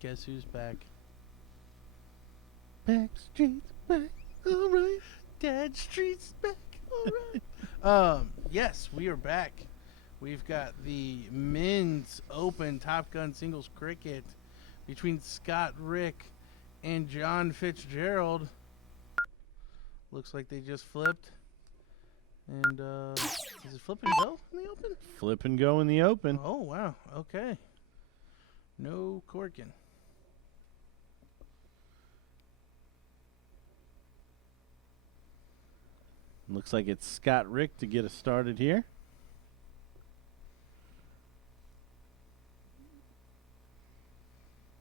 Guess who's back? Backstreet's back. All right. Dead Street's back. All right. Yes, we are back. We've got the men's open Top Gun singles cricket between Scott Rick and John Fitzgerald. Looks like they just flipped. And is it flip and go in the open? Flip and go in the open. Oh wow. Okay. No corking. Looks like it's Scott Rick to get us started here.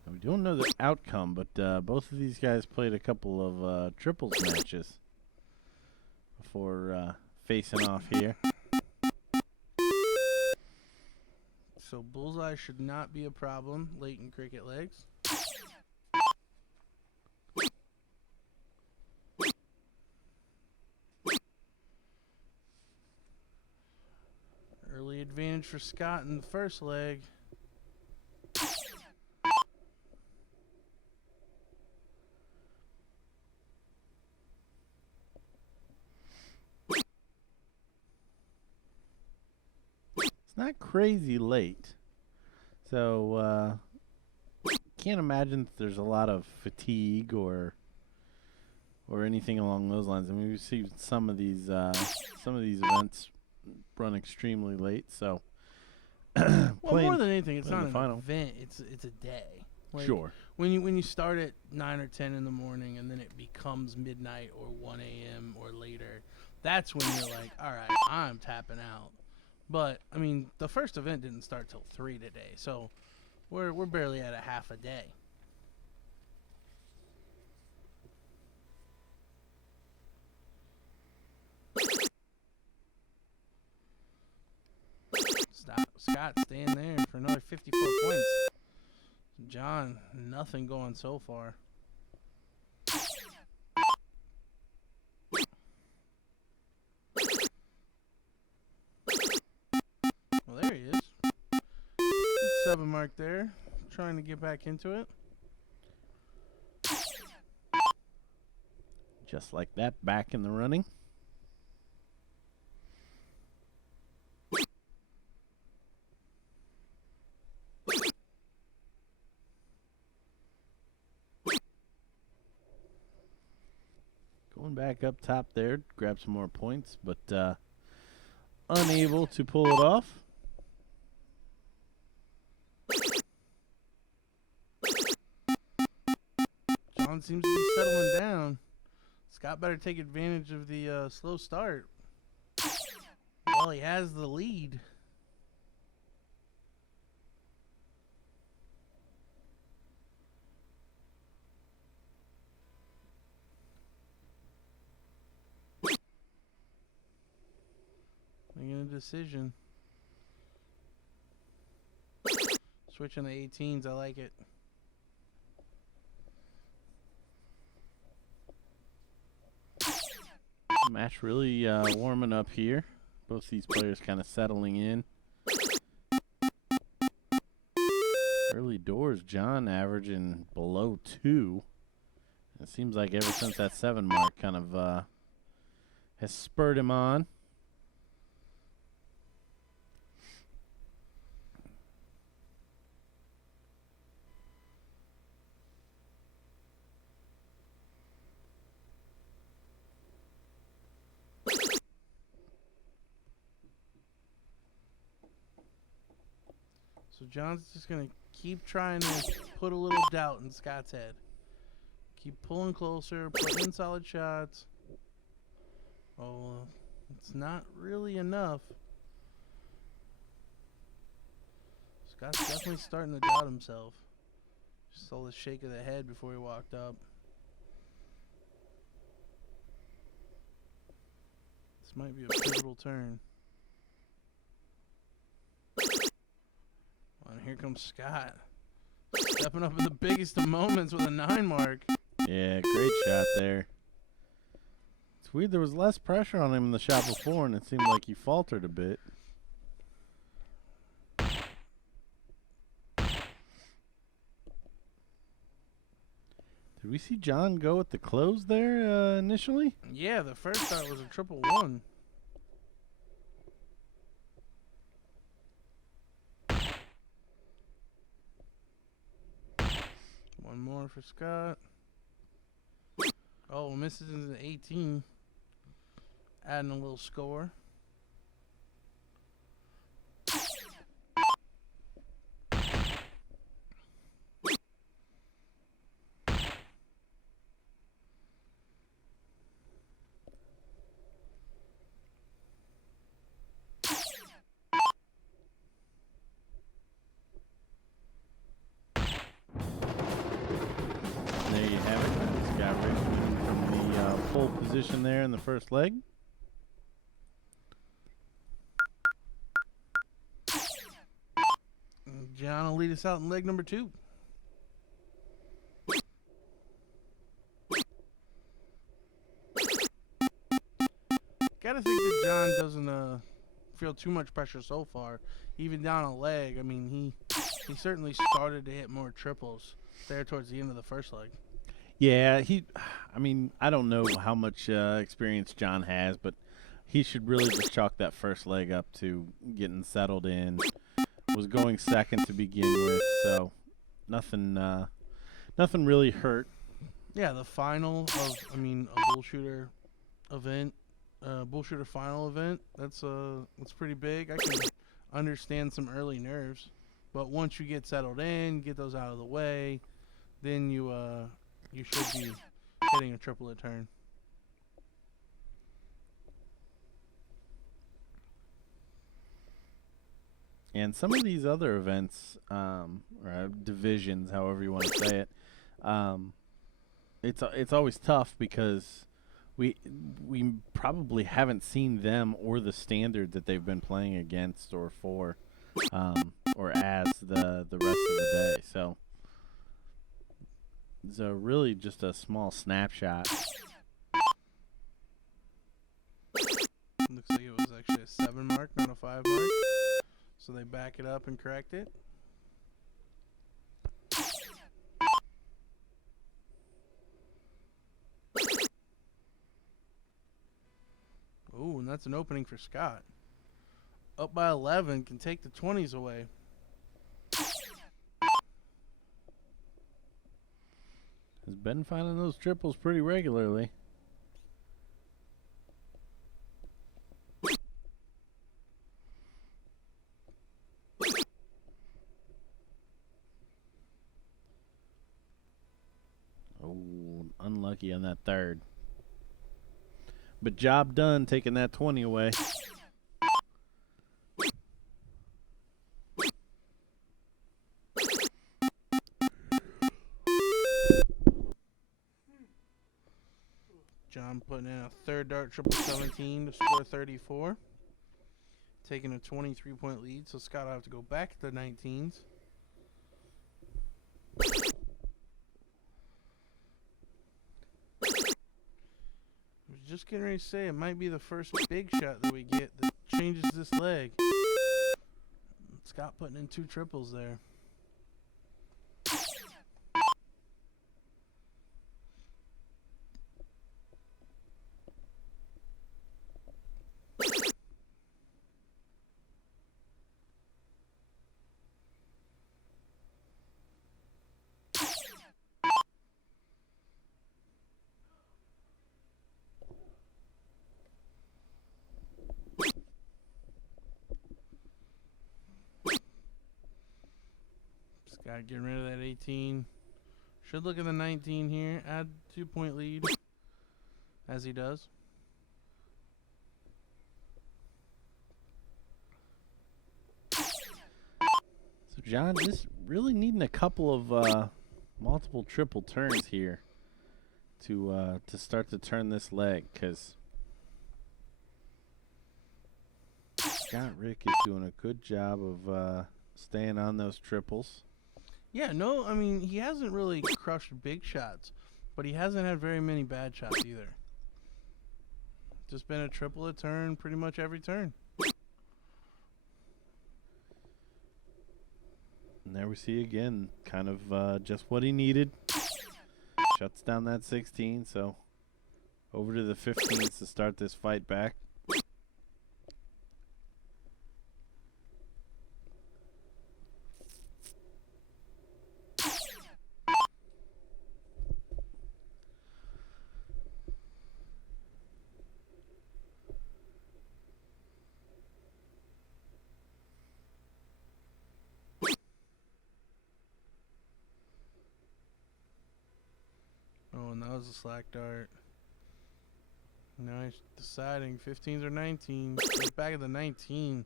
Now, we don't know the outcome, but both of these guys played a couple of triples matches before facing off here. So bullseye should not be a problem late in cricket legs. Early advantage for Scott in the first leg. It's not crazy late, so can't imagine that there's a lot of fatigue or anything along those lines. I mean, we've seen some of these events run extremely late, so Well, more than anything, it's not an final event. It's a day. Like, sure. When you start at 9 or 10 in the morning and then it becomes midnight or 1 a.m. or later, that's when you're like, all right, I'm tapping out. But I mean, the first event didn't start till 3 today, so we're barely at a half a day. Scott staying there for another 54 points. John, nothing going so far. Well, there he is. 7 mark there. Trying to get back into it. Just like that, back in the running. Going back up top there, grab some more points, but unable to pull it off. John seems to be settling down. Scott better take advantage of the slow start. Well, he has the lead. Making a decision. Switching the 18s, I like it. Match really warming up here. Both these players kind of settling in. Early doors, John averaging below 2. It seems like ever since that 7 mark kind of has spurred him on. So John's just going to keep trying to put a little doubt in Scott's head. Keep pulling closer, putting in solid shots. Oh, it's not really enough. Scott's definitely starting to doubt himself. Just saw the shake of the head before he walked up. This might be a pivotal turn. And here comes Scott. Stepping up in the biggest of moments with a 9 mark. Yeah, great shot there. It's weird, there was less pressure on him in the shot before, and it seemed like he faltered a bit. Did we see John go at the close there initially? Yeah, the first start was a triple one. One more for Scott. Oh, misses into the 18. Adding a little score. There you have it. Scott Rick winning from the pole position there in the first leg. John will lead us out in leg number 2. Gotta think that John doesn't feel too much pressure so far. Even down a leg, I mean, he certainly started to hit more triples there towards the end of the first leg. Yeah, I mean, I don't know how much experience John has, but he should really just chalk that first leg up to getting settled in. Was going second to begin with, so nothing really hurt. Yeah, the final of, a BullShooter event, BullShooter final event. That's pretty big. I can understand some early nerves, but once you get settled in, get those out of the way, then you should be hitting a triplet turn. And some of these other events, or divisions, however you want to say it, it's always tough because we probably haven't seen them or the standard that they've been playing against or for, or as the rest of the day. So really just a small snapshot. Looks like it was actually a 7 mark, not a 5 mark. So they back it up and correct it. Ooh, and that's an opening for Scott. Up by 11, can take the 20s away. Has been finding those triples pretty regularly. Oh, unlucky on that third. But job done taking that 20 away. John putting in a third dart triple 17 to score 34. Taking a 23-point lead, so Scott will have to go back to the 19s. I was just getting ready to say it might be the first big shot that we get that changes this leg. Scott putting in 2 triples there. Scott getting rid of that 18. Should look at the 19 here. Add 2-point lead as he does. So John just really needing a couple of multiple triple turns here to start to turn this leg, because Scott Rick is doing a good job of staying on those triples. Yeah, no, I mean, he hasn't really crushed big shots, but he hasn't had very many bad shots either. Just been a triple a turn pretty much every turn. And there we see again, kind of just what he needed. Shuts down that 16, so over to the 15s to start this fight back. Oh, and that was a slack dart. Now he's deciding 15s or 19s. He's back at the 19.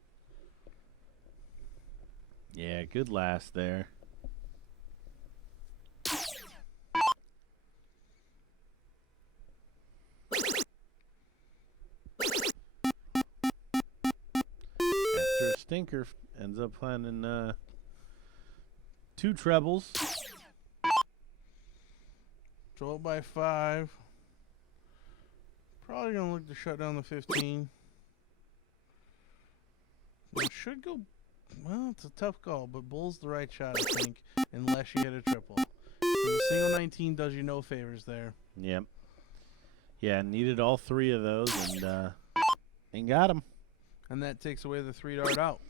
Yeah, good last there. After a stinker, ends up finding 2 trebles. Draw by 5. Probably gonna look to shut down the 15. It should go. Well, it's a tough call, but bull's the right shot, I think, unless you hit a triple. The single 19 does you no favors there. Yep. Yeah, needed all 3 of those and got them. And that takes away the 3 dart out.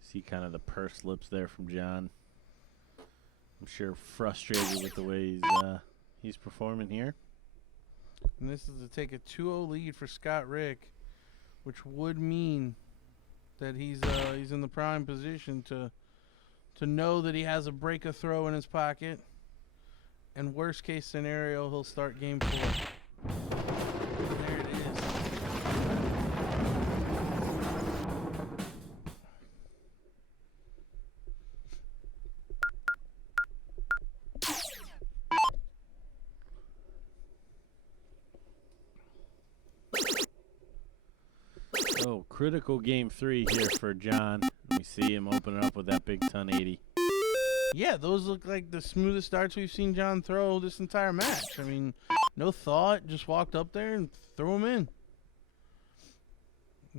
See kind of the pursed lips there from John. I'm sure frustrated with the way he's performing here. And this is to take a 2-0 lead for Scott Rick, which would mean that he's in the prime position to know that he has a break a throw in his pocket. And worst case scenario, he'll start game 4. And there it is. Oh, critical game 3 here for John. We see him open it up with that big ton 80. Yeah, those look like the smoothest darts we've seen John throw this entire match. I mean, no thought, just walked up there and threw them in.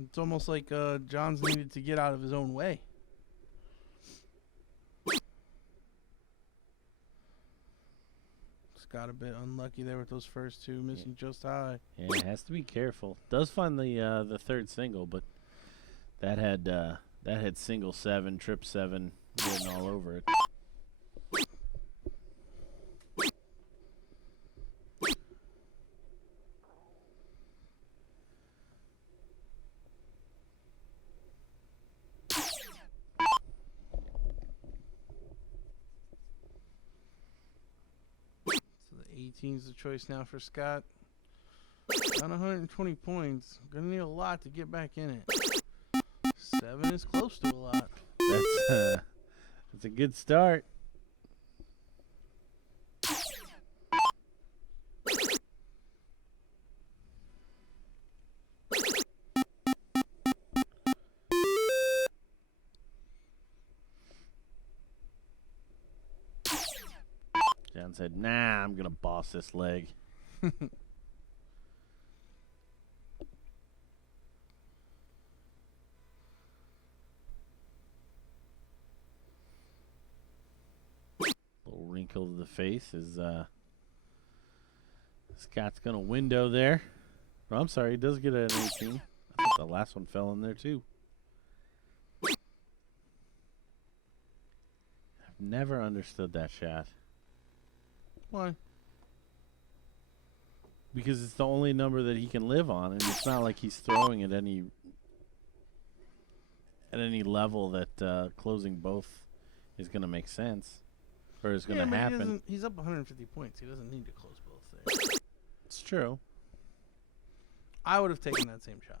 It's almost like John's needed to get out of his own way. Just got a bit unlucky there with those first 2, missing just high. Yeah, he has to be careful. Does find the third single, but that had single 7, trip 7 written all over it. So the 18's the choice now for Scott. On 120 points. Gonna need a lot to get back in it. 7 is close to a lot. That's a good start. John said, "Nah, I'm gonna boss this leg." Little wrinkle to the face is Scott's gonna window there. Oh, I'm sorry, he does get an 18. I thought the last one fell in there too. I've never understood that shot. Why? Because it's the only number that he can live on, and it's not like he's throwing at any level that closing both is going to make sense or is going to happen. He's up 150 points. He doesn't need to close both there. It's true. I would have taken that same shot.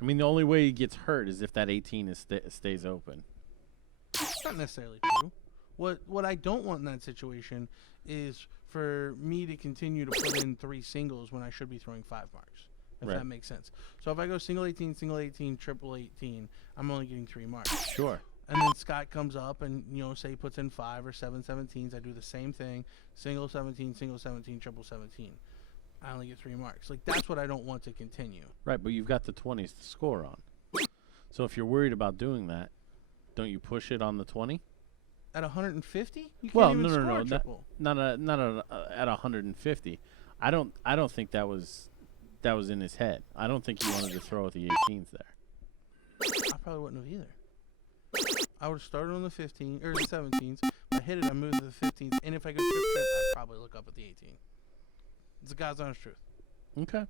I mean, the only way he gets hurt is if that 18 stays open. It's not necessarily true. What I don't want in that situation is for me to continue to put in 3 singles when I should be throwing 5 marks, if that makes sense. So if I go single 18, triple 18, I'm only getting 3 marks. Sure. And then Scott comes up and, say he puts in 5 or 7 17s. I do the same thing. Single 17, triple 17. I only get 3 marks. Like, that's what I don't want to continue. Right, but you've got the 20s to score on. So if you're worried about doing that, don't you push it on the 20? At 150, you can't Well, even no, score no, a triple. not at 150. I don't think that was in his head. I don't think he wanted to throw at the 18s there. I probably wouldn't have either. I would have started on the 15 or the 17s. If I hit it, I move to the 15s, and if I go trip, I'd probably look up at the 18. It's the God's honest truth. Okay.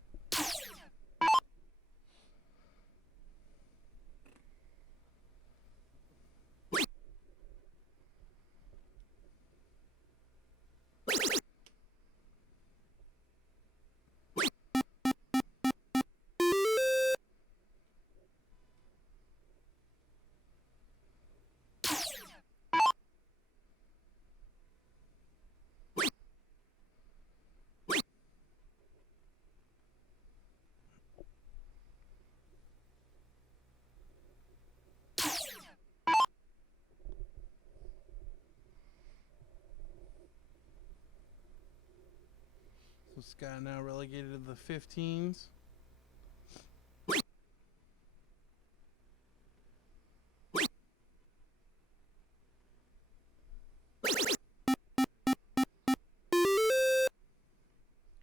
So Scott now relegated to the 15s.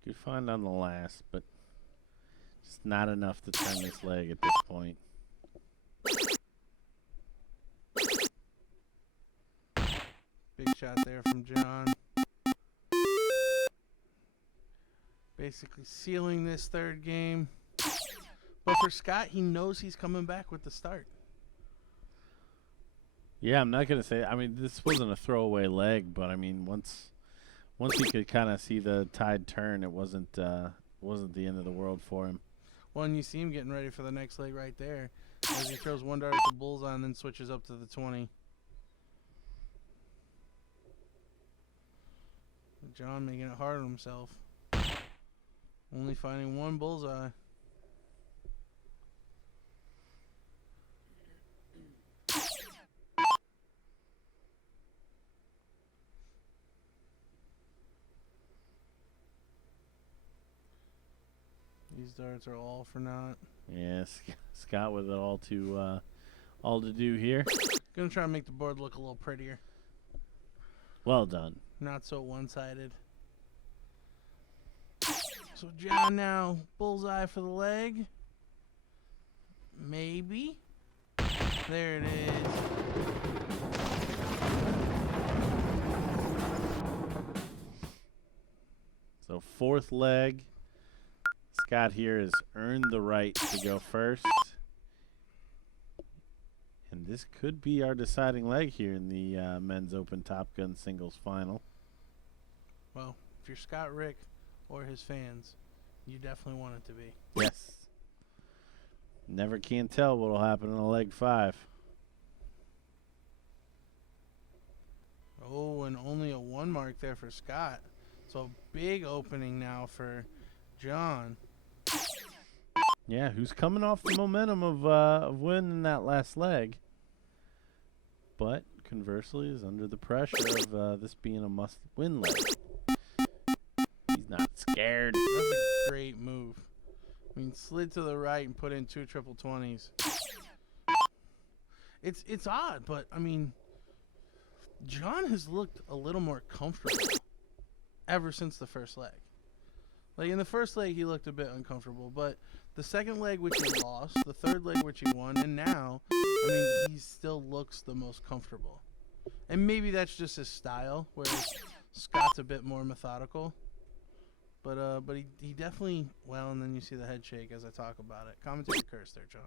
Good find on the last, but just not enough to turn this leg at this point. Big shot there from John. Basically sealing this third game. But for Scott, he knows he's coming back with the start. Yeah, I'm not going to say, I mean, this wasn't a throwaway leg, but I mean, once he could kind of see the tide turn, it wasn't the end of the world for him. Well, and you see him getting ready for the next leg right there as he throws one dart at the bullseye and then switches up to the 20. John making it hard on himself. Only finding one bullseye. These darts are all for naught. Yes, Scott with it all to do here. Gonna try and make the board look a little prettier. Well done. Not so one-sided. So John now bullseye for the leg. Maybe. There it is. So fourth leg. Scott here has earned the right to go first. And this could be our deciding leg here in the Men's Open Top Gun Singles Final. Well, if you're Scott Rick or his fans, you definitely want it to be. Yes. Never can tell what will happen in a leg 5. Oh, and only a 1 mark there for Scott. So big opening now for John. Yeah, who's coming off the momentum of winning that last leg, but conversely is under the pressure of this being a must-win leg. He's not scared. That's a great move. I mean, slid to the right and put in 2 triple 20s. It's odd, but I mean, John has looked a little more comfortable ever since the first leg. Like in the first leg, he looked a bit uncomfortable, but the second leg, which he lost, the third leg, which he won, and now, I mean, he still looks the most comfortable. And maybe that's just his style, whereas Scott's a bit more methodical. But he definitely, well, and then you see the head shake as I talk about it. Commentary curse there, John.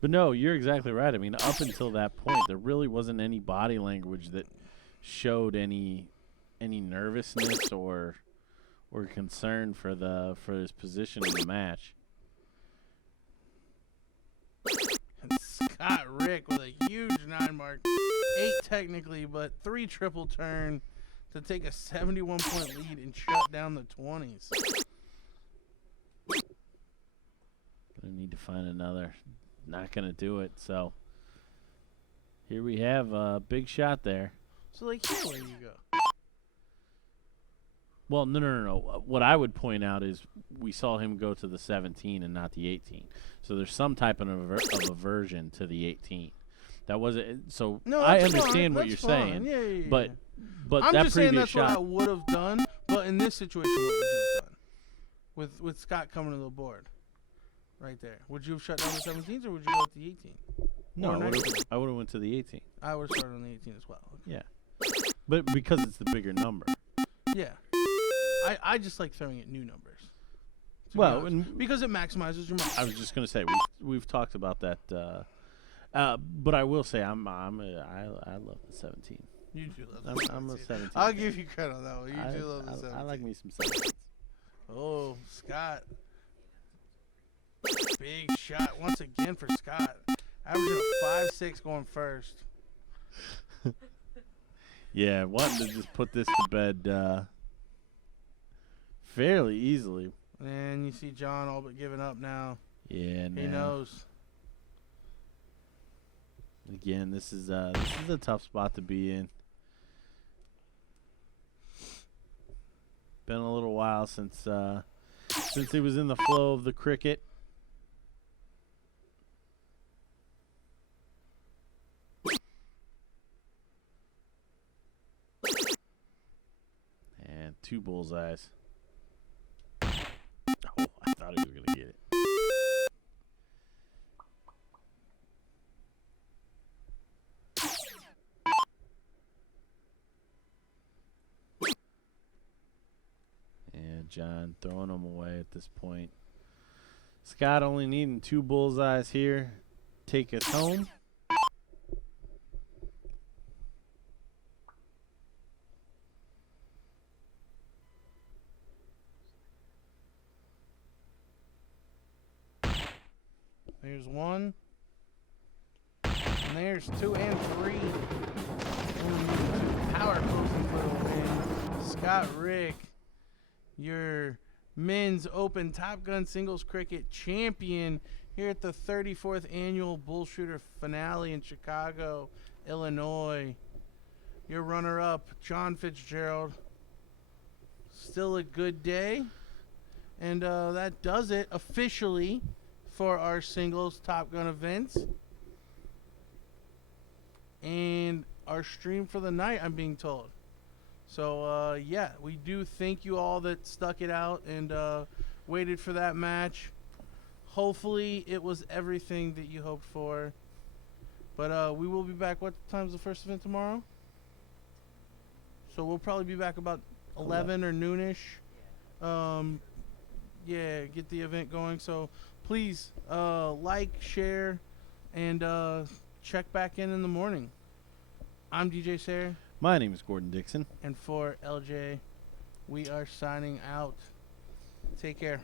But no, you're exactly right. I mean, up until that point, there really wasn't any body language that showed any nervousness or concern for his position in the match. And Scott Rick with a huge 9 mark, 8 technically, but 3 triple turn to take a 71-point lead and shut down the 20s. Gonna need to find another. Not gonna do it. So here we have a big shot there. So like here where you go. Well, no. What I would point out is we saw him go to the 17 and not the 18. So there's some type of aversion to the 18. That wasn't. So No, I that's understand fine. what That's you're fine. saying, Yeah. but I'm that just saying previous that's what I shot. would have done. But in this situation, what would you have done? With Scott coming to the board, right there, would you have shut down the 17s or would you go with the 18? No, Or I would have went to the 18. I would have started on the 18 as well. Okay. Yeah, but because it's the bigger number. Yeah. I just like throwing at new numbers. Well, because it maximizes your money. I was just gonna say we've talked about that, but I will say I love the 17. You do love the 17. I'm a 17. I'll give you credit on that one. You do love the 17. I like me some 17s. Oh, Scott. Big shot once again for Scott. Averaging a 5.6 going first. Yeah, wanting to just put this to bed fairly easily. And you see John all but giving up now. Yeah, He knows. Again, this is a tough spot to be in. Been a little while since he was in the flow of the cricket. And 2 bullseyes. Oh, I thought he was going to get it. And John throwing them away at this point. Scott only needing 2 bullseyes here. Take us home. There's 1. And there's 2 and 3. Power closing for the win. Scott Rick, your men's open Top Gun singles cricket champion here at the 34th annual BullShooter finale in Chicago, Illinois. Your runner-up, John Fitzgerald. Still a good day. And that does it officially for our singles Top Gun events. And our stream for the night, I'm being told. So, yeah, we do thank you all that stuck it out and waited for that match. Hopefully, it was everything that you hoped for. But we will be back. What time's the first event tomorrow? So we'll probably be back about 11 or noonish. Yeah, get the event going. So please like, share, and check back in the morning. I'm DJ Sayre. My name is Gordon Dixon. And for LJ, we are signing out. Take care.